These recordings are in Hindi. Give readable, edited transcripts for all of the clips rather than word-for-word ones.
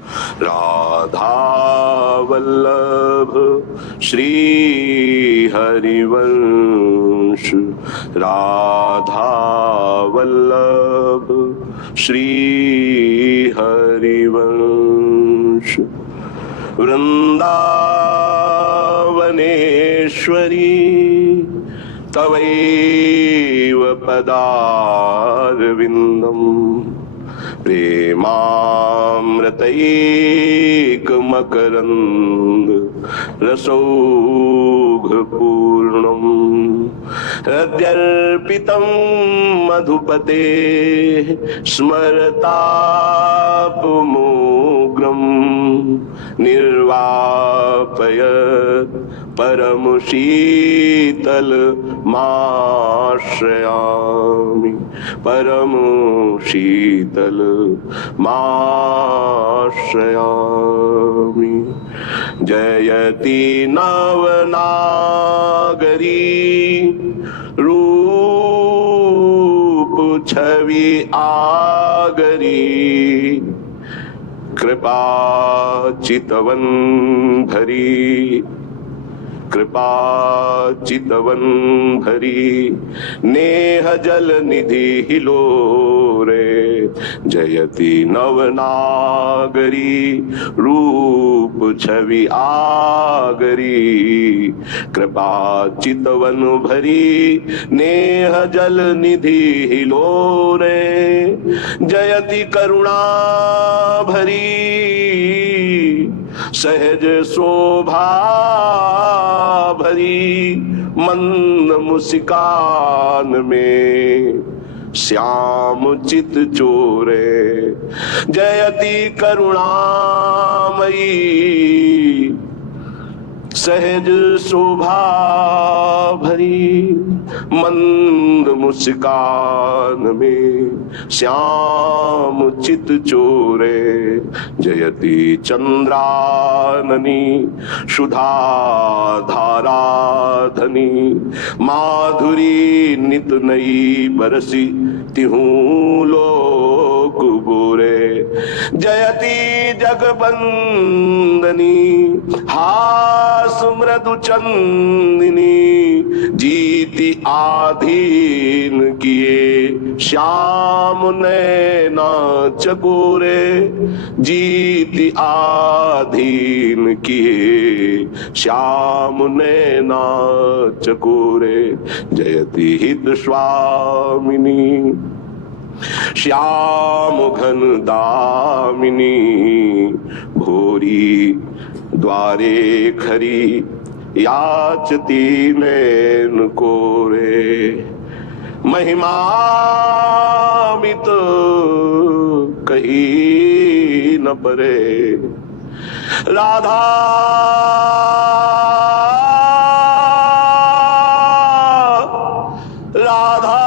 राधा वल्लभ श्री हरिवंश, राधा वल्लभ श्री हरिवंश। वृंदावनेश्वरी तवैव पदारविन्दम् प्रेमामृतैकमकरन्द रसौघपूर्णम्। हृद्यर्पितं मधुपते स्मरतापमोग्रम् निर्वापयत् परम शीतलमाश्रयामि, परम शीतलमाश्रयामि। जयति नवनागरी रूप छवि आगरी, कृपा चितवन्धरी, कृपा चितवन्धरी। नेह जल निधि हिलोरे, जयति नवनागरी रूप छवि आगरी, कृपा चितवन भरी। नेह जल निधि हिलोरे, जयति करुणा भरी। सहज शोभा भरी मंद मुस्कान में श्याम चित चोरे, जयति करुणामयी। सहज शोभा भरी मंद मुस्कान में श्याम चित चोरे, जयति चंद्राननी सुधा धाराधनी। माधुरी नित नई बरसी तिहूं लोक बोरे, जयति जगबंदनी हास मृदु चंदिनी। जीति आधीन किए श्याम नैना चकोरे, जीति आधीन किए श्याम नैना चकोरे, जयति हित स्वामिनी श्याम घन दामिनी। भोरी द्वारे खरी याचती नैन कोरे, महिमामित कही न परे। राधा राधा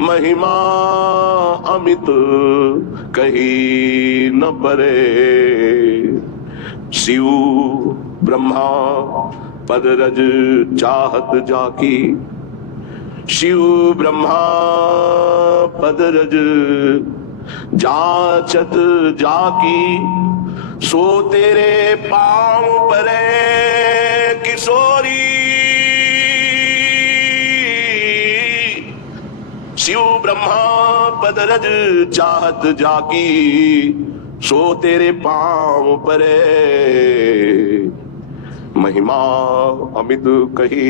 महिमा अमित कही न परे। शिव ब्रह्मा पदरज चाहत जाकी, शिव ब्रह्मा पदरज जाचत जाकी। सो तेरे पांव परे किशोरी, शिव ब्रह्मा पदरज चाहत जाकी। सो तेरे पांव परे, महिमा अमित कही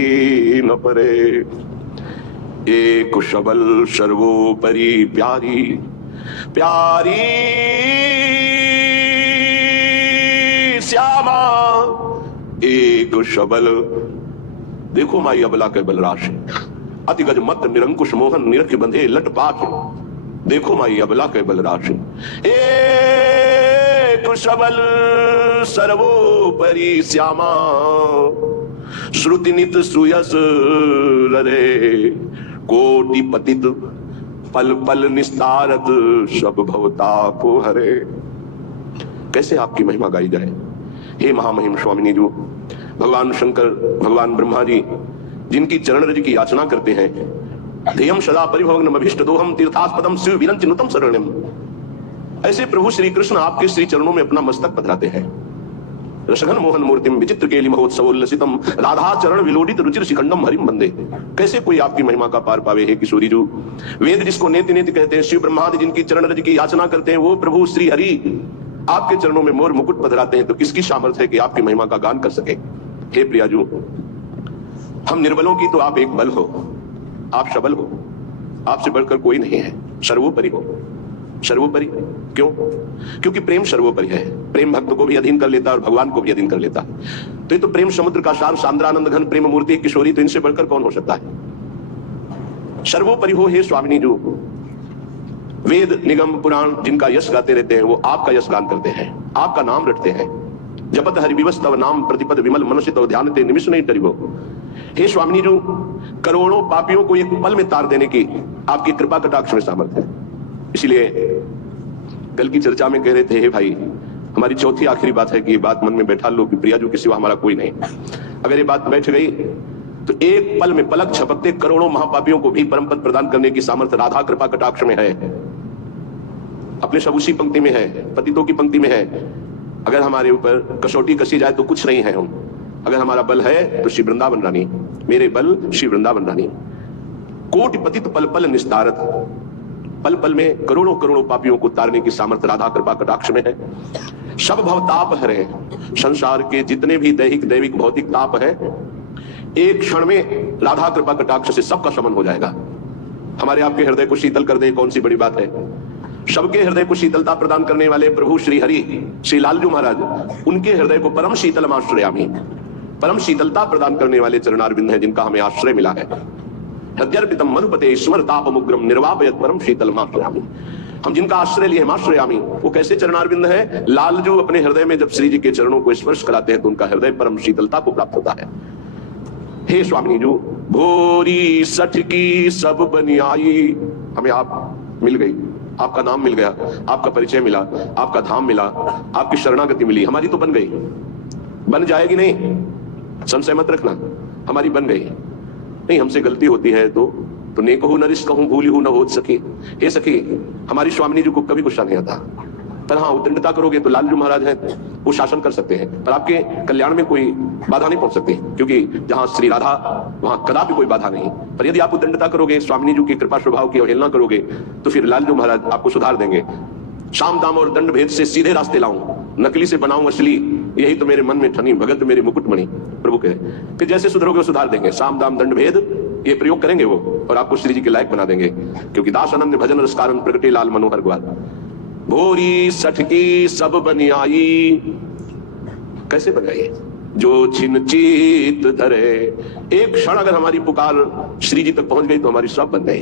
न परे। एक शबल सर्वोपरि प्यारी प्यारी श्यामा। एक शबल देखो माई अबला के बलराशि, अति गज मत निरंकुश मोहन निरख बंधे लटपाट। देखो माई अबला के बलराशि। एक शबल सर्वोपरि श्यामा, श्रुति नित सुयस ररे। कोटि पतित पल पल निस्तारत, सब भवतापो हरे। कैसे आपकी महिमा गाई जाए हे महामहिम स्वामिनी जो। भगवान शंकर भगवान ब्रह्मा जी जिनकी चरण रज की याचना करते हैं, ध्येयम सदा परिभवग्नम अभीष्ट दोहम तीर्थास्पदम शिव विरंचिनुतम शरणम। ऐसे प्रभु श्री कृष्ण आपके श्री चरणों में अपना मस्तक पधराते हैं। रसघन मोहन मूर्तिम विचित्र केली महोत्सवोल्लसितम राधा चरण विलोडित रुचिर शिखंडम हरिम बंदे। कैसे कोई आपकी महिमा का पार पावे हे किशोरी जो। वेद जिसको नेति नेति कहते हैं, शिव ब्रह्मादि जिनकी चरण रज की याचना करते हैं, वो प्रभु श्री हरि आपके चरणों में मोर मुकुट पधराते हैं, तो किसकी सामर्थ्य है कि आपकी महिमा का गान कर सके। हे प्रियाजू, हम निर्बलों की तो आप एक बल हो, आप सबल हो, आपसे बढ़कर कोई नहीं है, सर्वोपरि हो। सर्वोपरि क्यों? क्योंकि प्रेम सर्वोपरि है। प्रेम भक्त को भी अधीन कर लेता है और भगवान को भी अधीन कर लेता है। तो ये तो प्रेम समुद्र का सार सांद्रानंद घन प्रेम मूर्ति किशोरी, तो इनसे बढ़कर कौन हो सकता है। सर्वोपरि हो हे स्वामिनी जो। वेद निगम पुराण जिनका यश गाते रहते हैं, वो आपका यश गान करते हैं, आपका नाम रटते हैं। जपत हरिविवस तव नाम प्रतिपद विमल मनसित ध्यानते निमिष नहीं टरिवो। हे स्वामिनी जो, करोड़ों पापियों को एक पल में तार देने की आपकी कृपा कटाक्ष में सामर्थ्य है। इसलिए कल की चर्चा में कह रहे थे, हे भाई, हमारी चौथी आखिरी बात है कि ये बात मन में बैठा लो कि प्रियाजू के सिवा हमारा कोई नहीं। अगर ये बात बैठ गई तो एक पल में पलक झपकते करोड़ों महापापियों को भी परम पद प्रदान करने की सामर्थ्य राधा कृपा कटाक्ष में है। अपने सब उसी पंक्ति में है, पतितों की पंक्ति में है। अगर हमारे ऊपर कसौटी कसी जाए तो कुछ नहीं है हम। अगर हमारा बल है तो श्री वृंदावन रानी, मेरे बल श्री वृंदावन रानी। कोटि पतित पल पल निस्तारत, पल पल में करोड़ों करोड़ों पापियों को तारने की सामर्थ्य राधा कृपा कटाक्ष में है। सब भवताप हरे, संसार के जितने भी दैहिक दैविक भौतिक ताप है, एक क्षण में राधा कृपा कटाक्ष से सबका शमन हो जाएगा। हमारे आपके हृदय को शीतल कर दे, कौन सी बड़ी बात है। सबके हृदय को शीतलता प्रदान करने वाले प्रभु श्री हरि श्री लालजू महाराज, उनके हृदय को परम शीतलम आश्रयामि, परम शीतलता प्रदान करने वाले चरणारविंद है जिनका हमें आश्रय मिला है। हृदयर्पितम मधुपते स्मरतापमुग्रम निर्वापयत परम शीतलम आश्रयामि। हम जिनका आश्रय लिए हम आश्रयामि, वो कैसे चरणारविंद है। लालजू अपने हृदय में जब श्री जी के चरणों को स्पर्श कराते हैं तो उनका हृदय परम शीतलता को प्राप्त होता है। हे स्वामिनी जो, भोरी सठ की सब बनी आई, हमें आप मिल गई, आपका नाम मिल गया, आपका परिचय मिला, आपका धाम मिला, आपकी शरणागति मिली, हमारी तो बन गई। बन जाएगी नहीं, संशय मत रखना, हमारी बन गई। नहीं, हमसे गलती होती है तो नेक हो नरिश कहूं भूली हूं न हो सके। हे सखी, हमारी स्वामिनी जी को कभी गुस्सा नहीं आता। पर हाँ, उद्दंडता करोगे तो लालजू महाराज हैं, वो शासन कर सकते हैं, पर आपके कल्याण में कोई बाधा नहीं पहुंच सकती, क्योंकि जहां श्री राधा वहां कदापि कोई बाधा नहीं। पर यदि आप उद्दंडता करोगे, स्वामिनी जी की कृपा स्वभाव की अवहेलना करोगे, तो फिर लालजू महाराज आपको सुधार देंगे। शाम दाम और दंड भेद से सीधे रास्ते लाऊं, नकली से बनाऊं असली, यही तो मेरे मन में ठनी भगत मेरे मुकुटमणि। प्रभु कहे फिर जैसे सुधरोगे वो सुधार देंगे। साम दाम दंड भेद ये प्रयोग करेंगे वो, और आपको श्री जी के लायक बना देंगे, क्योंकि दास अनन्य भजन रस कारण प्रगटे लाल मनोहर ग्वाल। भोरी सठ की सब बनी आई, कैसे बनाइए जो छिन चीत धरे। एक क्षण अगर हमारी पुकार श्री जी तक पहुंच गई तो हमारी सब बन गई।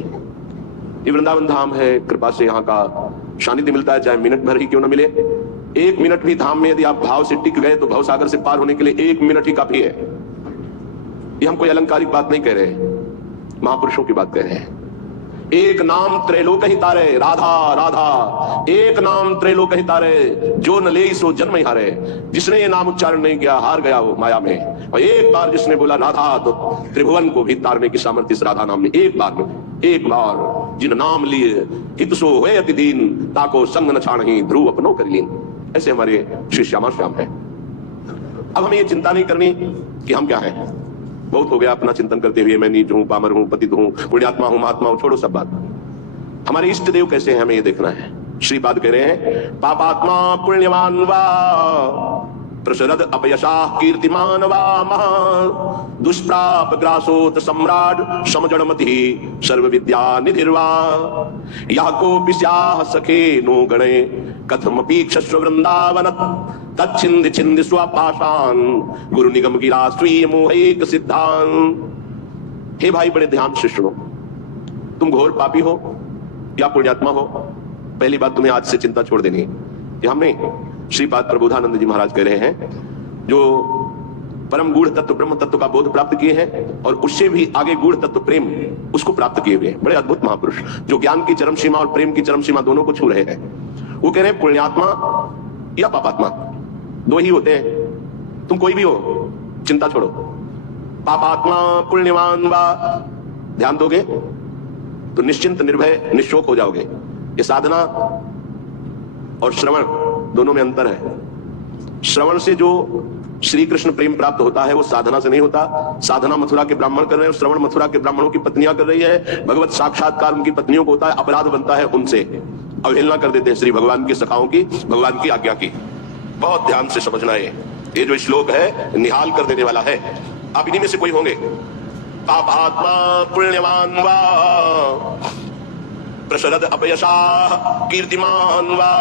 ये वृंदावन धाम है, कृपा से यहाँ का सानिध्य मिलता है, चाहे मिनट भर ही क्यों ना मिले। एक मिनट भी धाम में यदि आप भाव से टिक गए तो भव सागर से पार होने के लिए एक मिनट ही काफी है। ये हम कोई अलंकारिक बात नहीं कह रहे, महापुरुषों की बात कह रहे हैं। एक नाम त्रैलोक ही तारे, राधा राधा, एक नाम त्रैलोक ही तारे, जो न ले सो जन्म ही हारे। जिसने ये नाम उच्चारण नहीं किया हार गया वो माया में। और एक बार जिसने बोला राधा, तो त्रिभुवन को भी तारने की सामर्थ्य इस राधा नाम में। एक बार में, एक बार जिन नाम लिए हित सो हुए अति दीन, ताको संग न छाणहि ध्रुव अपनो कर लीन। ऐसे हमारे श्री श्यामा श्याम है। अब हमें ये चिंता नहीं करनी कि हम क्या हैं। बहुत हो गया अपना चिंतन करते हुए, मैं नीच हूं, पामर हूं, पतित हूं, पुण्यात्मा हूं, महात्मा हूं, छोड़ो सब बात। हमारे इष्ट देव कैसे हैं हमें ये देखना है। श्रीपाद कह रहे हैं, पापात्मा पुण्यवान वा प्रसरद अपयशा कीर्तिमान वा महा दुष्प्राप ग्रासोत सम्राट समजड़मति सर्व विद्या निधिर्वा यह को स्याह सखे नो गणे कथमपि क्षस्व वृंदावन तच्छिंद छिंद स्वपाशान गुरु निगम गिरा स्वीय मोहिक सिद्धांत। हे भाई, बड़े ध्यान से सुनो, तुम घोर पापी हो या पुण्यात्मा हो, पहली बात तुम्हें आज से चिंता छोड़ देनी है। ये हम नहीं, श्रीपाद प्रबोधानंद जी महाराज कह रहे हैं, जो परम गूढ़ तत्व ब्रह्म तत्व का बोध प्राप्त किए हैं और उससे भी आगे गूढ़ तत्व प्रेम उसको प्राप्त किए हुए हैं। बड़े अद्भुत महापुरुष जो ज्ञान की चरम सीमा और प्रेम की चरम सीमा दोनों को छू रहे हैं। वो कह रहे हैं, पुण्यात्मा या पापात्मा दो ही होते हैं, तुम कोई भी हो, चिंता छोड़ो। पापात्मा पुण्यवान वा, ध्यान दोगे तो निश्चिंत निर्भय निश्चोक हो जाओगे। ये साधना और श्रवण दोनों में अंतर है। श्रवण से जो श्री कृष्ण प्रेम प्राप्त होता है वो साधना से नहीं होता। साधना मथुरा के ब्राह्मण कर रहे हैं, श्रवण मथुरा के ब्राह्मणों की पत्नियां कर रही है। भगवत साक्षात्कार उनकी पत्नियों को होता है, अपराध बनता है उनसे, अवहेलना कर देते हैं श्री भगवान की सखाओं की, भगवान की आज्ञा की। बहुत ध्यान से समझना है, ये जो श्लोक है निहाल कर देने वाला है। आप इन्हीं में से कोई होंगे। पापात्मा पुण्यवान वा प्रशरद अपयशा कीर्तिमान वा